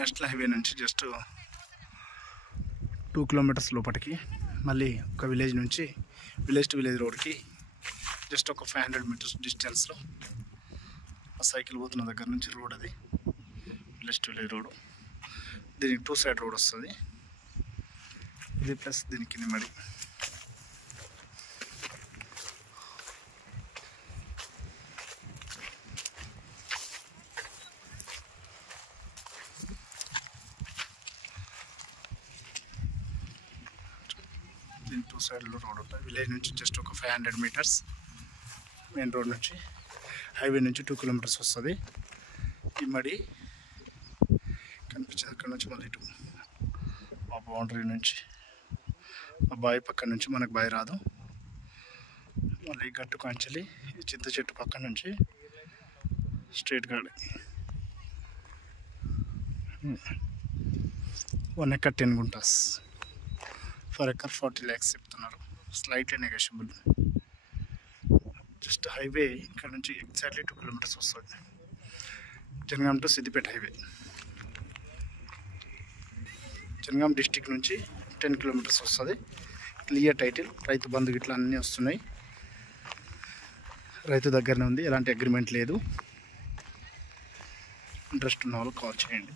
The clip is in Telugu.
నేషనల్ హైవే నుంచి జస్ట్ 2 కిలోమీటర్స్ లోపలికి, మళ్ళీ ఒక విలేజ్ నుంచి విలేజ్ టు విలేజ్ రోడ్కి జస్ట్ ఒక 500 మీటర్స్ డిస్టెన్స్లో ఆ సైకిల్ పోతున్న దగ్గర నుంచి రోడ్ అది విలేజ్ టు విలేజ్ రోడ్. దీనికి 2 సైడ్ రోడ్ వస్తుంది, ఇది ప్లస్ దీనికి కింది మడి. దీని 2 సైడ్లో రోడ్ ఉంటుంది. విలేజ్ నుంచి జస్ట్ ఒక 500 మీటర్స్ మెయిన్ రోడ్ నుంచి, హైవే నుంచి 2 కిలోమీటర్స్ వస్తుంది. ఈ మడి కనిపించేది అక్కడ నుంచి మళ్ళీ ఇటు ఆ బౌండరీ నుంచి ఆ బావి పక్క నుంచి మనకు బావి రాదు. మళ్ళీ గట్టు కాంచెలి ఈ చింత చెట్టు పక్క నుంచి స్ట్రైట్ గాడి 1 ఎకర్ 10 గుంటాస్, 4 ఎకర్ 40 lakhs చెప్తున్నారు. Slightly negotiable. జస్ట్ హైవే ఇక్కడ నుంచి ఎగ్జాక్ట్లీ 2 కిలోమీటర్స్ వస్తుంది. Jangaon to Siddipet highway. Jangaon district నుంచి 10 కిలోమీటర్స్ వస్తుంది. క్లియర్ టైటిల్, రైతు బంధు గిట్లా అన్నీ వస్తున్నాయి. రైతు దగ్గరనే ఉంది, ఎలాంటి అగ్రిమెంట్ లేదు. ఇంట్రెస్ట్ ఉన్న వాళ్ళు కాల్ చేయండి.